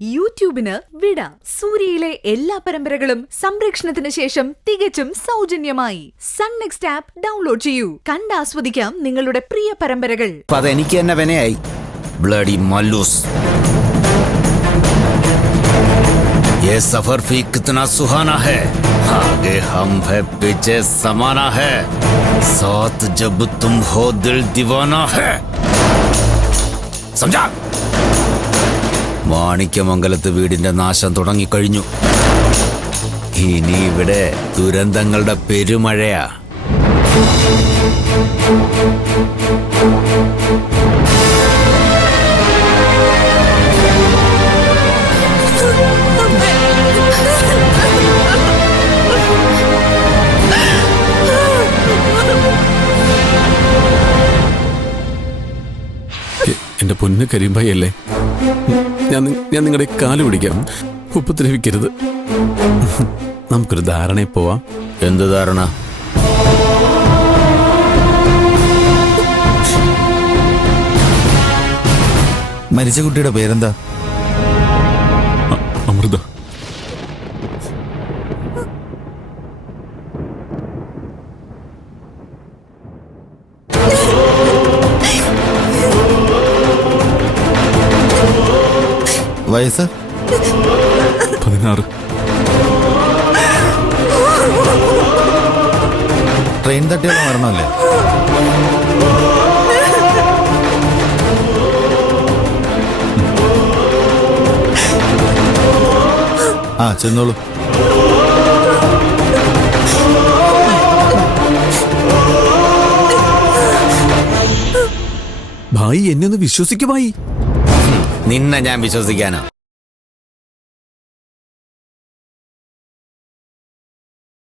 യൂട്യൂബിന് വിട. സൂര്യയിലെ എല്ലാ പരമ്പരകളും സംരക്ഷണത്തിന് ശേഷം തികച്ചും സൗജന്യമായി സൺ നെക്സ്റ്റ് ആപ്പ് ഡൗൺലോഡ് ചെയ്യൂ. കണ്ടാസ്വദിക്കാം നിങ്ങളുടെ പ്രിയ പരമ്പരകൾ. അതെനിക്ക് തന്നെ വിനയായി. ബ്ലഡി മല്ലൂസ്. ये सफर भी कितना सुहाना है. आगे हम है पीछे समाना है. साथ जब तुम हो दिल दीवाना है. समझा? മാണിക്യമംഗലത്ത് വീടിന്റെ നാശം തുടങ്ങിക്കഴിഞ്ഞു. ഇനി ഇവിടെ ദുരന്തങ്ങളുടെ പെരുമഴയാ. എന്റെ പൊന്ന് കരീംഭായി അല്ലേ, ഞാൻ നിങ്ങളുടെ കാല് പിടിക്കാം. ഉപദ്രവിക്കരുത്. നമുക്കൊരു ധാരണയിൽ പോവാം. എന്ത് ധാരണ? മരിച്ച കുട്ടിയുടെ പേരെന്താ? അമൃത. വയസ്സ് 16. ട്രെയിൻ തട്ടിയുള്ള മരണമല്ലേ? ആ, ചെന്നോളൂ. ഭായി എന്നെ ഒന്ന് വിശ്വസിക്കുമായി. നിന്നെ ഞാൻ വിശ്വസിക്കാനോ?